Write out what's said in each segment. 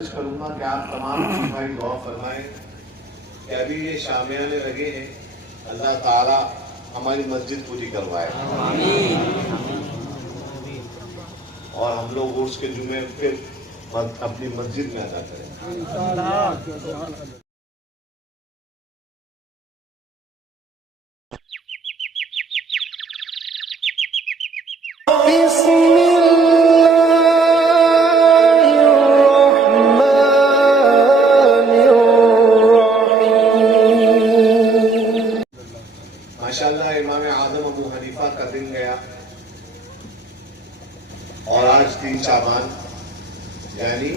کروں گا کہ آپ تمام بھائی دعا فرمائیں کہ ابھی یہ شامیانے لگے ہیں، اللہ تعالیٰ ہماری مسجد پوری کروائے اور ہم لوگ عرس کے جمعے پھر اپنی مسجد میں ادا کریں۔ ماشاءاللہ امام اعظم ابو حنیفہ کا دن گیا اور آج 3 شعبان یعنی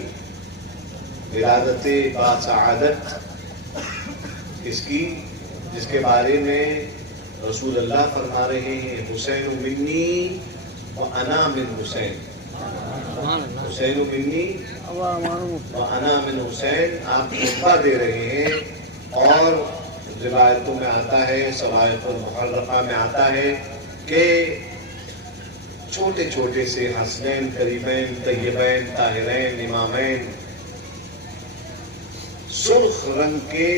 ولادت باسعادت اس کی، جس کے بارے میں رسول اللہ فرما رہے ہیں حسین منی وانا من حسین، حسین منی وانا من حسین، آپ خطبہ دے رہے ہیں اور روایتوں میں آتا ہے، صواعق المحرقہ میں آتا ہے کہ چھوٹے چھوٹے سے حسنین کریمین طیبین طاہرین امامین سرخ رنگ کے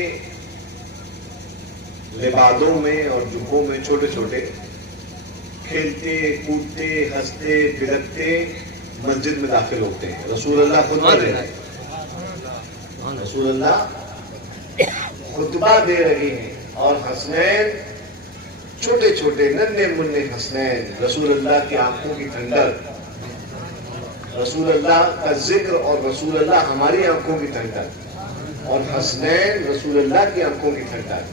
لبادوں میں اور جبوں میں چھوٹے چھوٹے کھیلتے کودتے ہنستے بلکتے مسجد میں داخل ہوتے ہیں۔ رسول اللہ خطبہ دے رہے ہیں، رسول اللہ خطبہ دے رہے ہیں اور حسنین چھوٹے چھوٹے ننھے منھے حسنین، رسول اللہ کی آنکھوں کی ٹھنڈک، رسول اللہ کا ذکر اور رسول اللہ ہماری آنکھوں کی ٹھنڈک، اور حسنین رسول اللہ کی آنکھوں کی ٹھنڈک۔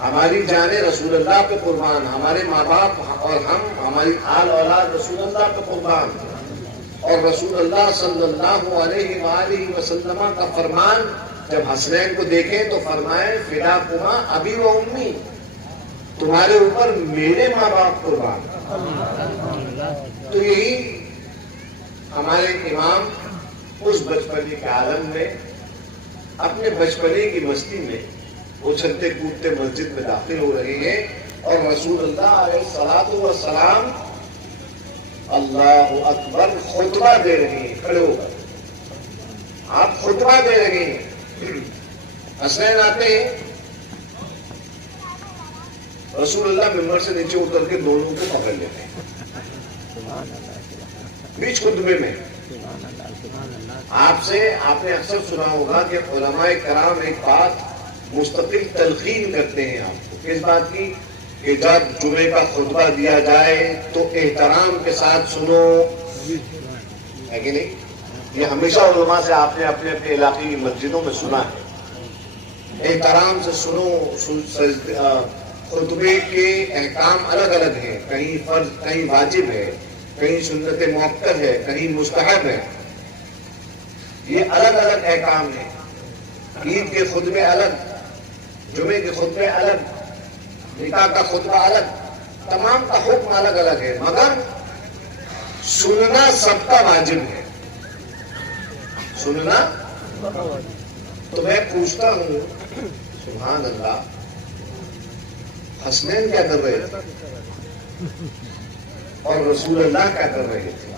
ہماری جانیں رسول اللہ پہ قربان، ہمارے ماں باپ اور ہم ہماری آل اولاد رسول اللہ پہ قربان، اور رسول اللہ صلی اللہ علیہ وآلہ وسلم کا فرمان جب حسنین کو دیکھیں تو فرمائے فداکما ابی و امی، تمہارے اوپر میرے ماں باپ قربان۔ تو یہی ہمارے امام اس بچپنے کے عالم میں اپنے بچپنے کی مستی میں اچھلتے کودتے مسجد میں داخل ہو رہے ہیں اور رسول اللہ علیہ الصلوۃ والسلام اللہ اکبر خطبہ دے رہے ہیں، کھڑے ہو کر آپ خطبہ دے رہے ہیں۔ حسنین آتے ہیں، رسول اللہ ممبر سے نیچے اتر کے دونوں کو پکڑ لیتے ہیں بیچ خطبے میں۔ آپ نے اکثر سنا ہوگا کہ علماء کرام ایک بات مستقل تلقین کرتے ہیں آپ کو، کس بات کی؟ کہ جب جمعے کا خطبہ دیا جائے تو احترام کے ساتھ سنو، ہے کہ نہیں؟ یہ ہمیشہ علماء سے آپ نے اپنے اپنے علاقے کی مسجدوں میں سنا ہے، احترام سے سنو۔ خطبے کے احکام الگ الگ ہیں، کہیں فرض کہیں واجب ہے، کہیں سنت مؤکد ہے، کہیں مستحب ہے، یہ الگ الگ احکام ہیں۔ عید کے خطبے الگ، جمعے کے خطبے الگ، نکاح کا خطبہ الگ، تمام کا حکم الگ الگ ہے، مگر سننا سب کا واجب ہے، سننا۔ تو میں پوچھتا ہوں سبحان اللہ، حسنین کیا کر رہے تھے اور رسول اللہ کیا کر رہے تھے؟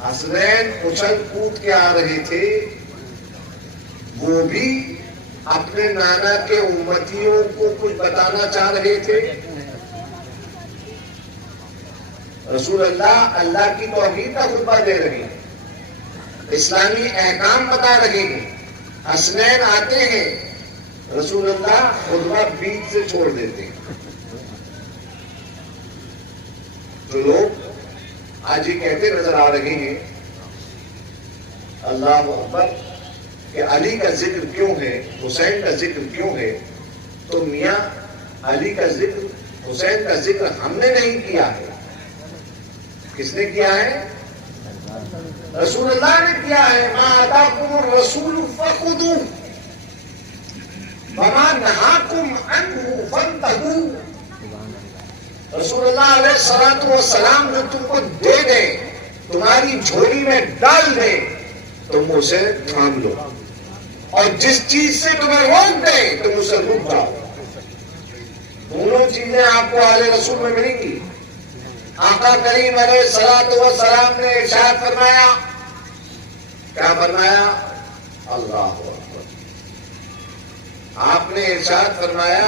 حسنین اچھل کود کے آ رہے تھے، وہ بھی اپنے نانا کے امتیوں کو کچھ بتانا چاہ رہے تھے۔ رسول اللہ اللہ کی توحید کا خطبہ دے رہے ہیں، اسلامی احکام بتا رہے ہیں، حسنین آتے ہیں، رسول اللہ خطبہ بیچ سے چھوڑ دیتے ہیں۔ تو لوگ آج یہ کہتے نظر آ رہے ہیں اللہ اکبر کہ علی کا ذکر کیوں ہے، حسین کا ذکر کیوں ہے؟ تو میاں علی کا ذکر حسین کا ذکر ہم نے نہیں کیا ہے، کس نے کیا ہے؟ رسول اللہ نے کیا ہے۔ ما آتاکم الرسول فخذوہ وما نہاکم عنہ فانتہوا، رسول اللہ علیہ الصلوۃ والسلام جو تم کو دے دیں، تمہاری جھولی میں ڈال دیں، تم اسے تھام لو، اور جس چیز سے تمہیں روک دیں تم اسے رک جاؤ۔ دونوں چیزیں آپ کو اہل رسول میں ملیں گی۔ آقا کریم علیہ الصلوۃ والسلام نے ارشاد فرمایا کیا فرمایا؟ اللہ اکبر. آپ نے ارشاد فرمایا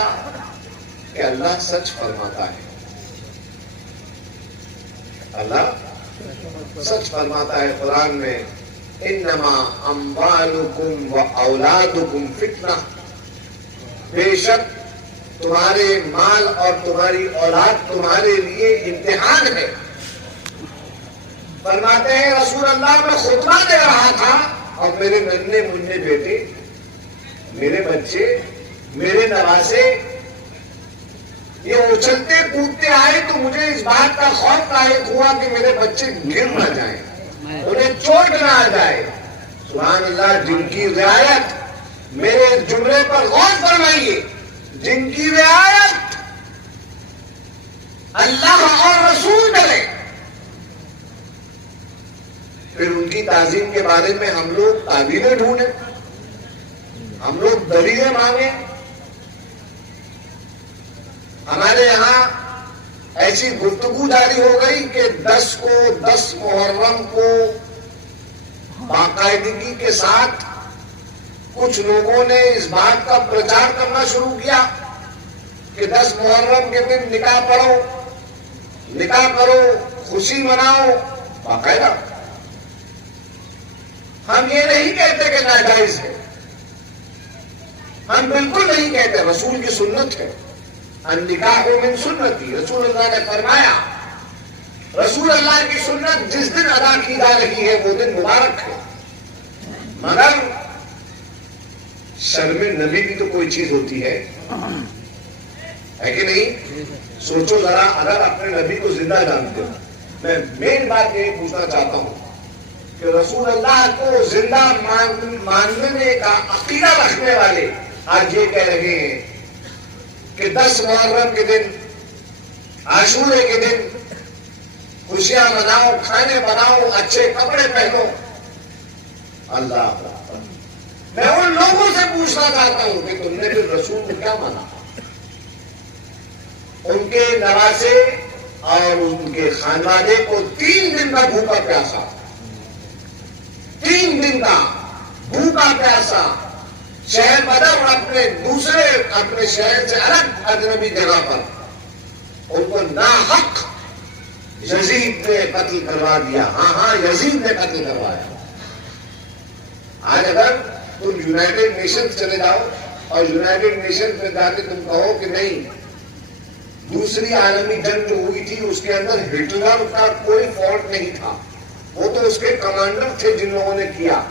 کہ اللہ سچ فرماتا ہے. اللہ سچ فرماتا ہے قرآن میں، انما اموالکم و اولادکم فتنہ، بے شک تمہارے مال اور تمہاری اولاد تمہارے لیے امتحان ہے. فرماتے ہیں رسول اللہ میں خطبہ دے رہا تھا اور میرے ننھے منھے بیٹے، میرے بچے، میرے نواسے یہ اچھلتے کودتے آئے تو مجھے اس بات کا خوف لاحق ہوا کہ میرے بچے گر نہ جائیں، انہیں چوٹ نہ آ جائے. سبحان اللہ. جن کی رعایت، میرے جملے پر غور فرمائیے، جن کی رعایت اللہ اور رسول کرے، پھر ان کی تعظیم کے بارے میں ہم لوگ تعبیریں ڈھونڈیں، ہم لوگ دلیلیں مانگیں. ہمارے یہاں ایسی گفتگو جاری ہو گئی کہ 10 محرم کو باقاعدگی کے ساتھ کچھ لوگوں نے اس بات کا پرچار کرنا شروع کیا کہ 10 محرم کے دن نکاح پڑھو، نکاح کرو، خوشی مناؤ. باقاعدہ ہم یہ نہیں کہتے کہ ناجائز ہے، ہم بالکل نہیں کہتے، رسول کی سنت ہے. النکاح من سنتی، رسول اللہ نے فرمایا. رسول اللہ کی سنت جس دن ادا کی جا رہی ہے وہ دن مبارک ہے. مگر شرم نبی بھی تو کوئی چیز ہوتی ہے کہ نہیں؟ سوچو ذرا، اگر اپنے نبی کو زندہ جانتے ہو. میں مین بات یہی پوچھنا چاہتا ہوں کہ رسول اللہ کو زندہ ماننے کا عقیدہ رکھنے والے آج یہ کہہ رہے ہیں کہ 10 محرم کے دن، عاشورے کے دن خوشیاں مناؤ، کھانے بناؤ، اچھے کپڑے پہنو. اللہ اکبر. میں ان لوگوں سے پوچھنا چاہتا ہوں کہ تم نے پھر رسول کو کیا مانا؟ ان کے نواسے اور ان کے خانوادے کو 3 دن کا بھوکا پیاسا، 3 دن کا بھوکا پیاسا، شہر بدر اپنے دوسرے اپنے شہر سے الگ اجنبی جگہ پر ان کو ناحق یزید نے قتل کروا دیا. ہاں یزید نے قتل کروایا. آج اگر تم یونائٹڈ نیشن چلے جاؤ اور یونائٹڈ نیشن پہ جا کے تم کہو کہ نہیں، دوسری عالمی جنگ جو ہوئی تھی اس کے اندر ہٹلر کا کوئی فالٹ نہیں تھا، وہ تو اس کے کمانڈر تھے جن لوگوں نے کیا،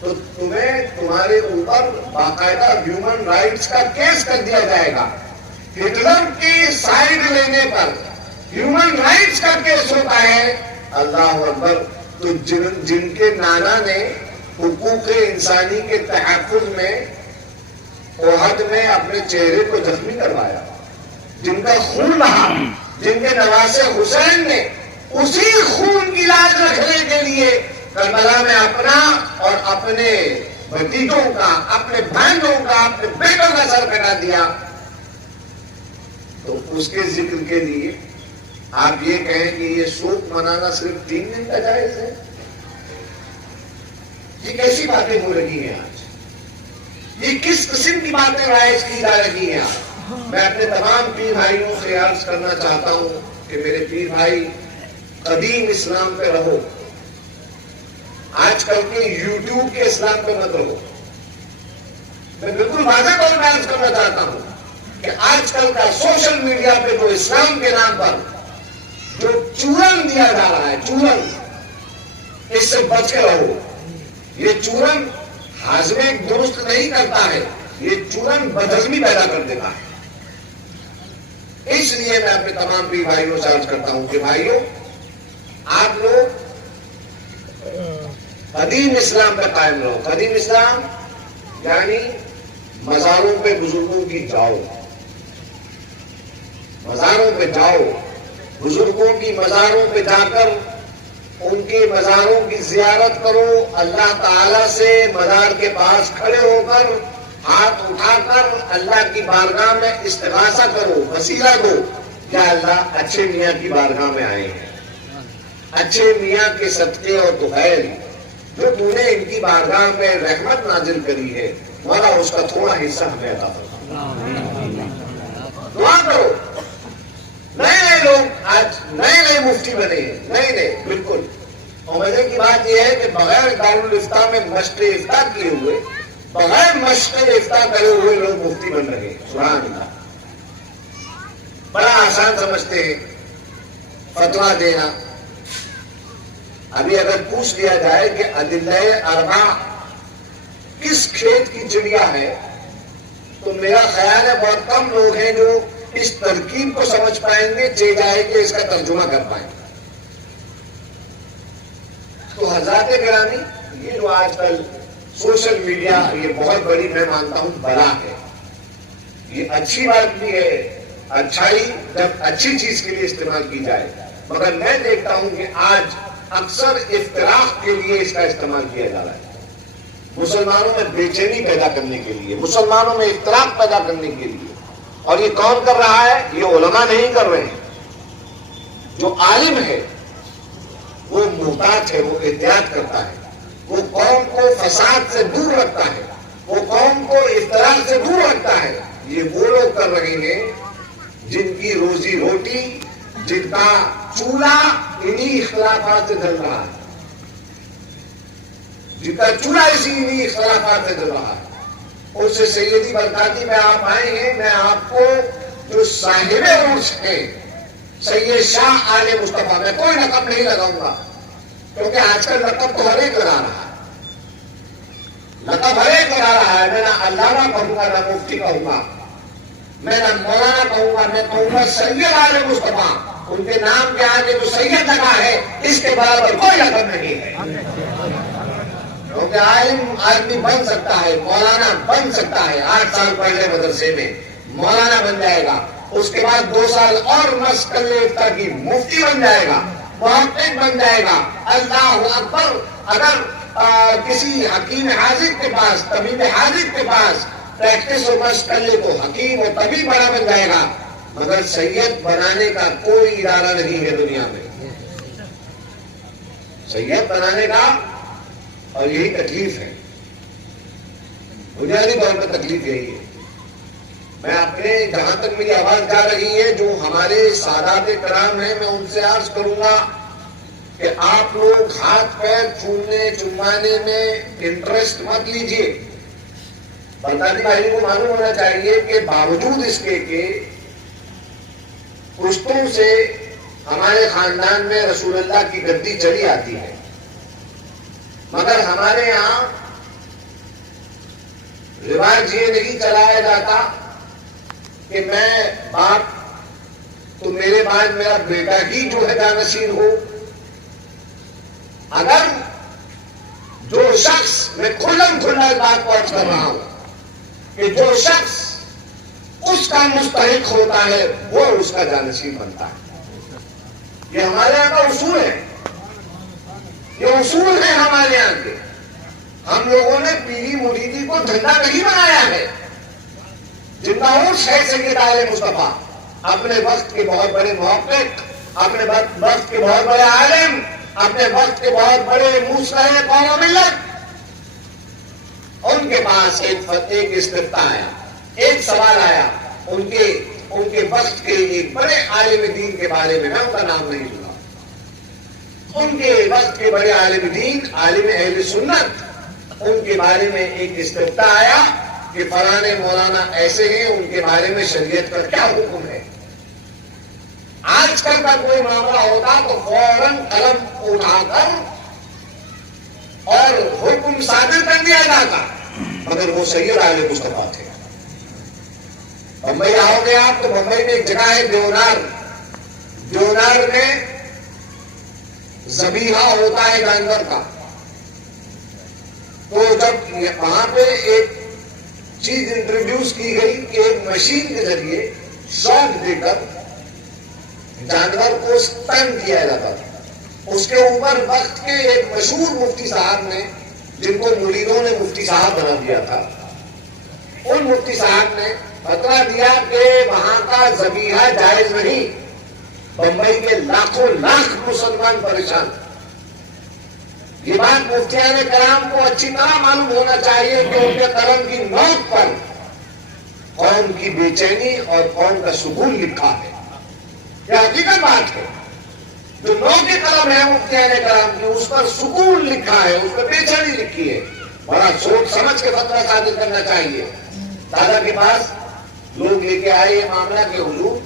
تو تمہیں تمہارے اوپر باقاعدہ ہیومن رائٹس کا کیس کر دیا جائے گا. ہٹلر کی سائیڈ لینے پر ہیومن رائٹس کا کیس ہوتا ہے. اللہ اکبر. تو جن کے نانا نے حقوق انسانی کے تحفظ میں احد میں اپنے چہرے کو زخمی کروایا، جن کا خون رہا، جن کے نواسے حسین نے اسی خون کی لاج رکھنے کے لیے کربلا میں اپنا اور اپنے بھتیجوں کا، اپنے بھائیوں کا، اپنے بیٹوں کا سر کٹا دیا، تو اس کے ذکر کے لیے آپ یہ کہیں کہ یہ شوق منانا صرف 3 دن کا جائز ہے؟ یہ کیسی باتیں ہو رہی ہیں آج؟ یہ کس قسم کی باتیں رائج کی جا رہی ہیں آج؟ میں اپنے تمام پیر بھائیوں سے عرض کرنا چاہتا ہوں کہ میرے پیر بھائی، قدیم اسلام پہ رہو، آج کل کے یوٹیوب کے اسلام پہ مت رہو. میں بالکل واضح طور پہ عرض کرنا چاہتا ہوں کہ آج کل کا سوشل میڈیا پہ جو اسلام کے نام پر جو چورن دیا جا رہا ہے، چورن، اس سے بچ کے رہو. یہ چورن ہاضمے درست نہیں کرتا ہے، یہ چورن بدہضمی پیدا کر دیتا ہے. اس لیے میں اپنے تمام پیر بھائیوں سے عرض کرتا ہوں کہ بھائیوں، آپ لوگ قدیم اسلام پہ قائم رہو. قدیم اسلام یعنی مزاروں پہ بزرگوں کی جاؤ، مزاروں پہ جاؤ، بزرگوں کی مزاروں پہ جا کر ان کے مزاروں کی زیارت کرو. اللہ تعالیٰ سے مزار کے پاس کھڑے ہو کر ہاتھ اٹھا کر اللہ کی بارگاہ میں استغاثہ کرو، وسیلہ دو. یا اللہ، اچھے میاں کی بارگاہ میں آئے ہیں، اچھے میاں کے صدقے اور دعائیں جو تو نے ان کی بارگاہ میں رحمت نازل کری ہے، مولا اس کا تھوڑا حصہ ہمیں عطا فرما۔ دعا کرو۔ نئے نئے لوگ آج نئے مفتی بنے ہیں، نئے بالکل، اور مزے کی بات یہ ہے کہ بغیر دارالفتہ میں مشق افتاح کیے ہوئے، بغیر مشق افتاح کرے ہوئے لوگ مفتی بن رہے ہیں۔ سبحان اللہ، بڑا آسان سمجھتے ہیں فتویٰ دینا۔ ابھی اگر پوچھ لیا جائے کہ ادلہ اربع کس کھیت کی چڑیا ہے، تو میرا خیال ہے بہت کم لوگ ہیں جو اس ترکیب کو سمجھ پائیں گے، جائے کہ اس کا ترجمہ کر پائیں گے۔ تو حضرات گرامی، یہ جو آج کل سوشل میڈیا، یہ بہت بڑی میں مانتا ہوں بلا ہے۔ یہ اچھی بات بھی ہے، اچھائی جب اچھی چیز کے لیے استعمال کی جائے، مگر میں دیکھتا ہوں کہ آج اکثر افتراق کے لیے اس کا استعمال کیا جا رہا ہے، مسلمانوں میں بے چینی پیدا کرنے کے لیے، مسلمانوں میں افتراق پیدا کرنے کے لیے۔ اور یہ کون کر رہا ہے؟ یہ علماء نہیں کر رہے ہیں۔ جو عالم ہے وہ محتاط ہے، وہ احتیاط کرتا ہے، وہ قوم کو فساد سے دور رکھتا ہے، وہ قوم کو افتراق سے دور رکھتا ہے۔ یہ وہ لوگ کر رہے ہیں جن کی روزی روٹی، جن کا چولہا انہی اختلافات سے جل رہا ہے، جن کا چولہا انہی اختلافات سے جل رہا ہے۔ اس سے سیدی برکاتی میں آپ آئے ہیں، میں آپ کو جو صاحب عرش ہیں سید شاہ آل مصطفیٰ، میں کوئی لقب نہیں لگاؤں گا، کیونکہ آج کل لقب تو ہر ایک لگا رہا ہے، لقب ہر ایک لگا رہا ہے۔ میں نہ علامہ کہوں گا، نہ مفتی کہوں گا، میں نہ مولانا کہوں گا، میں کہوں گا سید آل مصطفیٰ۔ ان کے نام کے آگے جو سید لگا ہے، اس کے برابر کوئی لقب نہیں ہے۔ کیونکہ عالم آدمی بن سکتا ہے، مولانا بن سکتا ہے، 8 سال پڑھ لے مدرسے میں مولانا بن جائے گا، اس کے بعد 2 سال اور مشق افتاح کی مفتی بن جائے گا، محقق بن جائے گا۔ اللہ اکبر! اگر کسی حکیم حاذق کے پاس، طبیب حاذق کے پاس پریکٹس اور مشق کر لے تو حکیم اور طبیب بڑا بن جائے گا، مگر سید بنانے کا کوئی ارادہ نہیں ہے دنیا میں، سید بنانے کا۔ اور یہی تکلیف ہے، بنیادی طور پر تکلیف یہی ہے۔ میں اپنے جہاں تک میری آواز جا رہی ہے، جو ہمارے سادات کرام ہیں، میں ان سے عرض کروں گا کہ آپ لوگ ہاتھ پیر چھونے چمانے میں انٹرسٹ مت لیجیے۔ بغدادی بھائی کو معلوم ہونا چاہیے کہ باوجود اس کے کہ پشتوں سے ہمارے خاندان میں رسول اللہ کی گدی چلی آتی ہے، مگر ہمارے یہاں رواج یہ نہیں چلایا جاتا کہ میں باپ تو میرے بعد میرا بیٹا ہی جو ہے جانشین ہو۔ اگر جو شخص، میں کھلم کھلا اس بات کو عرض کر رہا ہوں کہ جو شخص اس کا مستحق ہوتا ہے وہ اس کا جانشین بنتا ہے۔ یہ ہمارے یہاں کا اصول ہے، یہ اصول ہے ہمارے یہاں کے۔ ہم لوگوں نے پیری مریدی کو دھندا نہیں بنایا ہے، جن کا عرش ہے سید آل مصطفیٰ، اپنے وقت کے بہت بڑے محقق، اپنے وقت کے بہت بڑے عالم، اپنے وقت کے بہت بڑے مصلح قوم و ملت۔ ان کے پاس ایک استفتاء آیا، ایک سوال آیا، ان کے وقت کے ایک بڑے عالم دین کے بارے میں ان کا نام نہیں سنا، ان کے وقت کے بڑے عالم دین، عالم اہل سنت، ان کے بارے میں ایک استفتاء آیا کہ فلانے مولانا ایسے ہیں، ان کے بارے میں شریعت کا کیا حکم ہے۔ آج کل کا کوئی معاملہ ہوتا تو فوراً قلم اٹھا کر اور حکم صادر کر دیا جاتا، مگر وہ سید آل مصطفیٰ تھے۔ بمبئی آؤ گے آپ تو بمبئی میں ایک جگہ ہے دیونار، دیونار میں ذبیحہ ہوتا ہے جانور کا، تو جب وہاں پہ ایک چیز انٹروڈیوس کی گئی کہ ایک مشین کے ذریعے شاک دے کر جانور کو سٹن کیا جاتا تھا۔ اس کے اوپر وقت کے ایک مشہور مفتی صاحب نے، جن کو مریدوں نے مفتی صاحب بنا دیا تھا، ان مفتی صاحب نے فتویٰ دیا کہ وہاں کا ذبیحہ جائز نہیں۔ بمبئی کے لاکھوں لاکھ مسلمان پریشان، یہ بات مفتیان کرام کو اچھی طرح معلوم ہونا چاہیے کہ ان کے قلم کی نوک پر قوم کی بے چینی اور قوم کا سکون لکھا ہے. یہ حقیقت بات ہے. جو نوک قلم ہے مفتیان کرام کی، اس پر سکون لکھا ہے، اس پر بے چینی لکھی ہے. بڑا سوچ سمجھ کے فتویٰ صادر کرنا چاہیے. دادا کے پاس لوگ لے کے آئے یہ معاملہ کہ حضور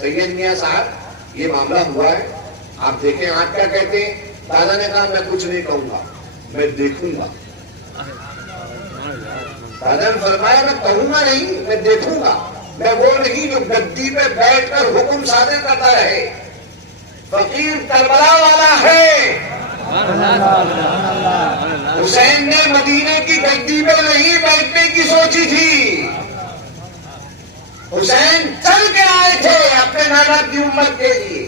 سید میاں صاحب یہ معاملہ ہوا ہے، آپ دیکھیں آپ کیا کہتے ہیں. دادا نے کہا میں کچھ نہیں کہوں گا، میں دیکھوں گا. دادا نے فرمایا میں کہوں گا نہیں، میں دیکھوں گا. میں وہ نہیں جو گدی پہ بیٹھ کر حکم صادر کرتا رہے. فقیر کربلا والا ہے. حسین نے مدینے کی گدی پہ نہیں بیٹھنے کی سوچی تھی. حسین چل کے آئے تھے اپنے نانا کی امت کے لیے.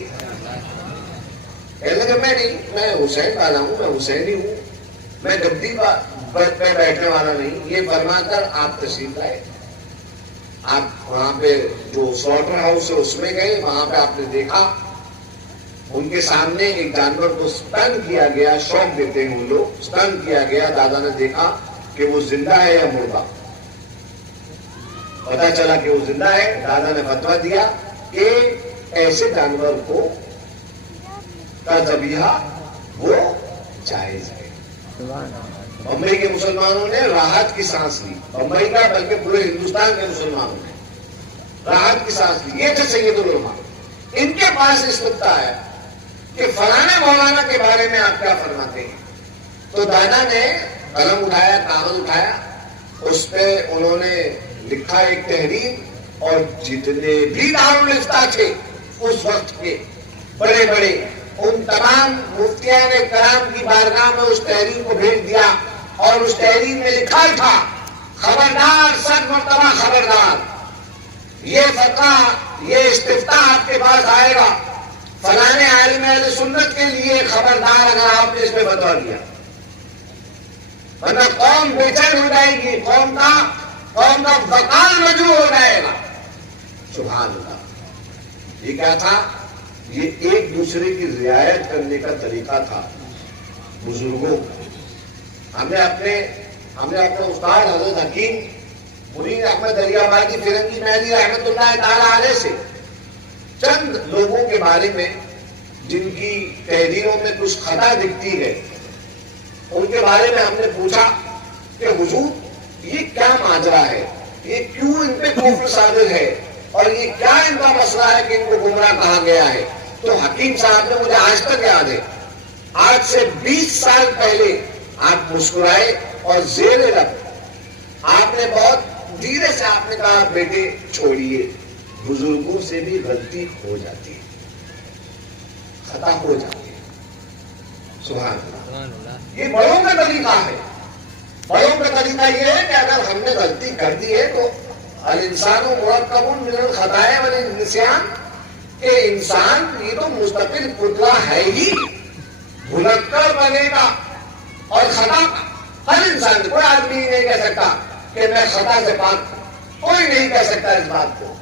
کہنے لگے میں نہیں، میں حسین والا ہوں، میں حسینی ہوں، میں گدی پہ بیٹھنے والا نہیں. یہ فرما کر آپ تشریف لائے. آپ وہاں پہ جو سلوٹر ہاؤس ہے اس میں گئے. وہاں پہ آپ نے دیکھا ان کے سامنے ایک جانور کو سٹن کیا گیا. شوق دیتے ہیں وہ لوگ. سٹن کیا گیا. دادا نے دیکھا کہ وہ زندہ ہے یا مردہ. پتا چلا کہ وہ زندہ ہے. دادا نے فتویٰ دیا کہ ایسے جانور کو کا ذبیحہ وہ جائز ہے. بمبئی کے مسلمانوں نے راحت کی سانس لی. بمبئی کا بلکہ پورے ہندوستان کے مسلمانوں نے راحت کی سانس لی. یہ تھے سید العلماء. ان کے پاس استفتا ہے کہ فلانے مولانا کے بارے میں آپ کیا فرماتے ہیں. تو دادا نے قلم اٹھایا، کاغذ اٹھایا. اس پہ انہوں نے لکھا ایک تحریر. اور جتنے بھی دارالفتہ تھے اس وقت کے بڑے بڑے، ان تمام مفتیان کرام کی بارگاہ میں اس تحریر کو بھیج دیا. اور اس تحریر میں لکھا تھا خبردار، 100 مرتبہ خبردار، یہ فتویٰ، یہ استفتاء آپ کے پاس آئے گا فلانے عالم اہل سنت کے لیے خبردار اگر آپ نے اس میں فتویٰ دیا، ورنہ قوم بے چین ہو جائے گی، قوم کا وقار مجروح ہو جائے گا. سبحان اللہ. یہ کیا تھا؟ یہ ایک دوسرے کی رعایت کرنے کا طریقہ تھا بزرگوں کا. ہم نے اپنے استاد حضرت حکیم منیر احمد دریابادی فرنگی مہدی رحمت اللہ تعالی علیہ سے چند لوگوں کے بارے میں جن کی تحریروں میں کچھ خطا دکھتی ہے، ان کے بارے میں ہم نے پوچھا کہ حضور یہ کیا ماجرا ہے، یہ کیوں ان پہ کفر صادر ہے، اور یہ کیا ان کا مسئلہ ہے کہ ان کو گمراہ کہا گیا ہے. تو حکیم صاحب نے، مجھے آج تک یاد ہے، آج سے 20 سال پہلے آپ مسکرائے اور زیر لب آپ نے بہت دھیرے سے آپ نے کہا بیٹے چھوڑیے، بزرگوں سے بھی غلطی ہو جاتی ہے، خطا ہو جاتی ہے. سبحان اللہ. یہ بڑوں کا طریقہ ہے. بڑوں کا طریقہ یہ ہے کہ اگر ہم نے غلطی کر دی ہے تو الانسان مرکب من الخطایا والنسیان، کہ انسان یہ تو مستقل پتلا ہے ہی، بھلکڑ بنے گا اور خطا. ہر انسان، کوئی آدمی نہیں کہہ سکتا کہ میں خطا سے پاک ہوں. کوئی نہیں کہہ سکتا اس بات کو.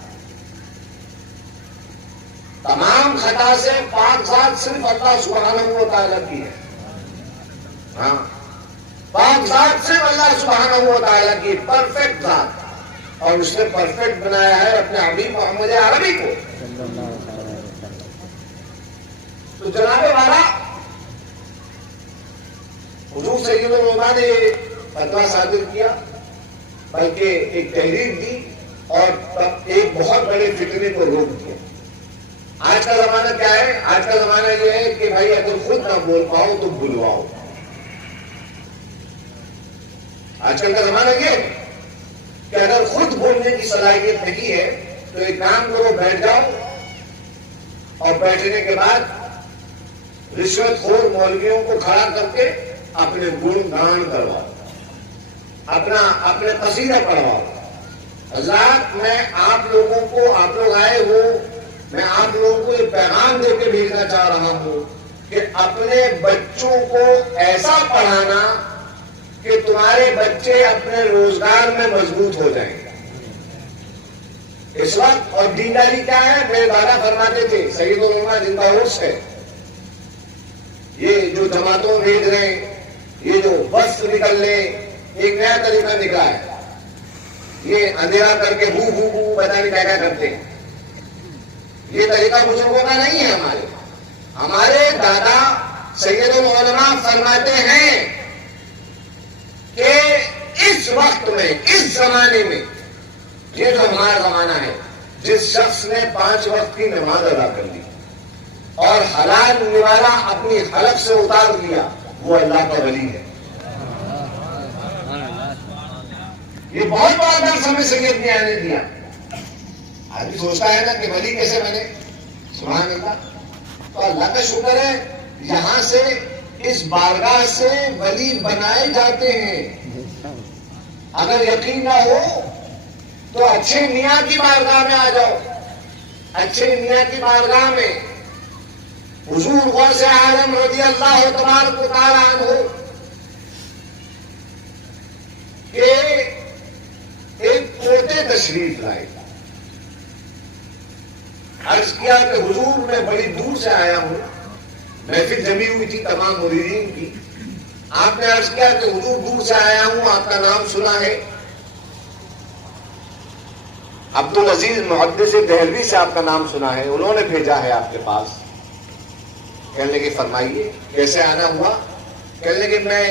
تمام خطا سے پاک ذات صرف اللہ سبحانہ و تعالیٰ کی ہے. ہاں، پاک ذات صرف اللہ سبحانہ و تعالیٰ کی پرفیکٹ ذات. اور اس نے پرفیکٹ بنایا ہے اپنے حبیب محمد عربی کو. تو جناب والا حضور سید العلماء نے فتویٰ صادر کیا، بلکہ ایک تحریر دی اور ایک بہت بڑے فتنے کو روک دیا. آج کا زمانہ کیا ہے؟ آج کا زمانہ یہ ہے کہ بھائی اگر خود نہ بول پاؤ تو بلواؤ. آج کل کا زمانہ یہ ہے کہ اگر خود بولنے کی صلاحیت نہیں ہے تو ایک کام کرو، بیٹھ جاؤ اور بیٹھنے کے بعد رشوت خور مولویوں کو کھڑا کر کے اپنے گن گان کرواؤ، اپنے قصیدہ پڑھواؤ. حضرات میں آپ لوگوں کو، آپ لوگ آئے ہو، میں آپ لوگوں کو یہ پیغام دے کے بھیجنا چاہ رہا ہوں کہ اپنے بچوں کو ایسا پڑھانا کہ تمہارے بچے اپنے روزگار میں مضبوط ہو جائیں. اس وقت اور دینداری کیا ہے؟ میرے دادا فرماتے تھے، سید العلماء زندہ عرص ہے، یہ جو جماعتوں بھیج رہے ہیں یہ جو وصف نکلنے ایک نیا طریقہ نکلا ہے، یہ اندھیرا کر کے بو بو بو بتانے کیا کرتے ہیں، یہ طریقہ بزرگوں کا نہیں ہے ہمارے دادا سید العلماء فرماتے ہیں کہ اس وقت میں، اس زمانے میں، یہ جو ہمارا زمانہ ہے، جس شخص نے 5 وقت کی نماز ادا کر لی اور حلال نوالا اپنی حلق سے اتار دیا، وہ اللہ کا ولی ہے۔ یہ بہت بڑا درس ہمیں سید نے آنے دیا۔ آدمی سوچتا ہے نا کہ ولی کیسے بنے، سبحان اللہ، تو اللہ کا شکر ہے یہاں سے اس بارگاہ سے ولی بنائے جاتے ہیں۔ اگر یقین نہ ہو تو اچھے میاں کی بارگاہ میں آ جاؤ، اچھے میاں کی بارگاہ میں حضور غوث عالم رضی اللہ تبارک و تعالی عنہ کہ ایک پوتے تشریف لائے، عرض کیا کہ حضور میں بڑی دور سے آیا ہوں، محفل جمی ہوئی تھی تمام مریدین کی، آپ نے عرض کیا کہ حضور دور سے آیا ہوں، آپ کا نام سنا ہے، عبدالعزیز محدث دہلوی سے آپ کا نام سنا ہے، انہوں نے بھیجا ہے آپ کے پاس۔ کہنے لگے فرمائیے کیسے آنا ہوا؟ کہنے لگے میں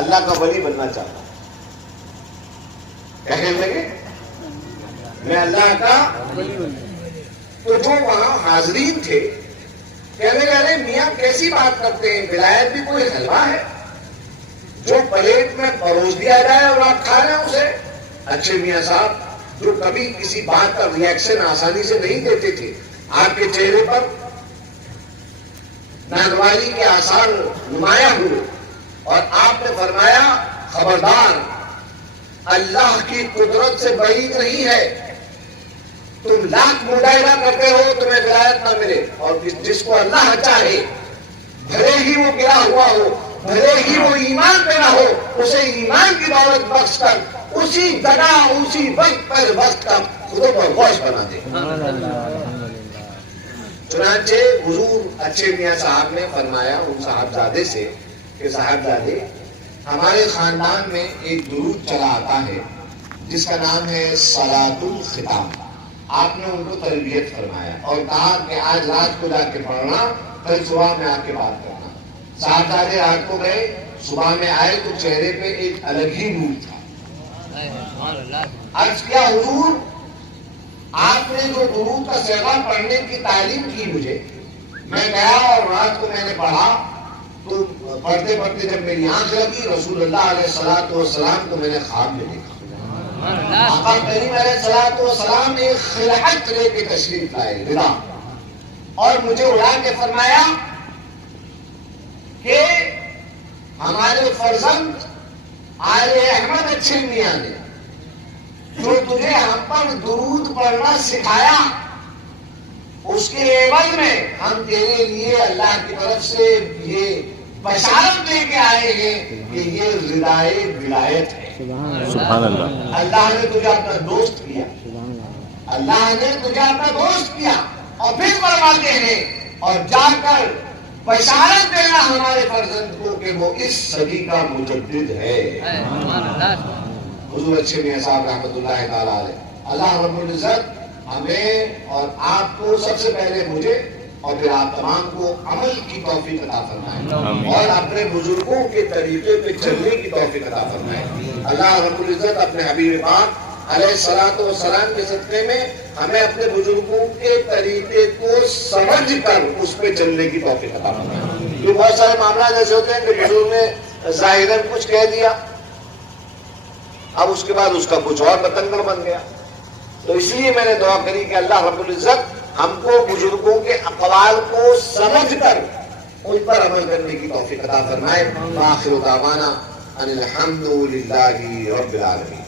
اللہ کا ولی بننا چاہتا ہوں۔ کہنے لگے میں اللہ کا ولی بننا۔ تو جو وہاں حاضرین تھے کہنے لگے ارے میاں کیسی بات کرتے ہیں، ولایت بھی کوئی حلوہ ہے جو پلیٹ میں پروس دیا جائے اور آپ کھا رہے ہیں اسے؟ اچھے میاں صاحب جو کبھی کسی بات کا ری ایکشن آسانی سے نہیں دیتے تھے، آپ کے چہرے پر ناگواری کے آثار نمایاں ہوئے اور آپ نے فرمایا خبردار، اللہ کی قدرت سے بعید نہیں ہے، تم لاکھ مجاہدہ کرتے ہو تمہیں ولایت نہ ملے، اور جس کو اللہ چاہے بھلے ہی وہ گرا ہوا ہو، بھلے ہی وہ ایمان پہ نہ ہو، اسے ایمان کی دولت بخش کر اسی جگہ اسی وقت پر وقت کا خدا پر غوث بنا دے۔ چنانچہ حضور اچھے میاں صاحب نے فرمایا ان صاحبزادے سے کہ صاحبزادے ہمارے خاندان میں ایک درود چلا آتا ہے جس کا نام ہے صلاۃ الختام۔ آپ نے ان کو تربیت فرمایا اور کہا کہ آج رات کو جا کے پڑھنا، کل صبح میں آ کے بات کرنا۔ صاحبزادے رات کو گئے، صبح میں آئے تو چہرے پہ ایک الگ ہی نور تھا۔ عرض کیا حضور آپ نے جو درود کا صیغہ پڑھنے کی تعلیم کی مجھے، میں گیا اور رات کو میں نے پڑھا تو پڑھتے پڑھتے جب میری آنکھ لگی رسول اللہ علیہ الصلوۃ والسلام کو میں نے خواب میں دیکھا۔ آقا کریم علیہ الصلوۃ والسلام نے ایک خلعت لے کے تشریف لائے، رضا، اور مجھے اڑا کے فرمایا کہ ہمارے فرزند آل احمد اچھے میاں نے جو تجھے ہم پر درود پڑھنا سکھایا، اس کے عوض میں ہم تیرے لیے اللہ کی طرف سے یہ بشارت لے کے آئے ہیں کہ یہ ردائے ولایت ہے۔ سبحان اللہ۔ اللہ نے تجھے اپنا دوست کیا، اللہ نے تجھے اپنا دوست کیا، اور پھر فرماتے ہیں اور جا کر بشارت دینا ہمارے فرزند کو کہ وہ اس صدی کا مجدد ہے۔ حضور اچھے میاں صاحب رحمۃ اللہ تعالیٰ علیہ، اللہ رب العزت ہمیں اور آپ کو، سب سے پہلے مجھے اور پھر آپ تمام کو عمل کی توفیق عطا فرمائے اور اپنے بزرگوں کے طریقے پہ چلنے کی توفیق عطا فرمائے۔ اللہ رب العزت اپنے حبیب پاک علیہ الصلوۃ والسلام کے صدقے میں ہمیں اپنے بزرگوں کے طریقے کو سمجھ کر اس پہ چلنے کی توفیق عطا فرمائے۔ یہ بہت سارے معاملات ایسے ہوتے ہیں کہ بزرگ نے ظاہراً کچھ کہہ دیا، اب اس کے بعد اس کا کچھ اور بتنگڑ بن گیا، تو اس لیے میں نے دعا کری کہ اللہ رب العزت ہم کو بزرگوں کے اقوال کو سمجھ کر ان پر عمل کرنے کی توفیق عطا فرمائے۔ وآخر دعوانا ان الحمد للہ رب العالمین۔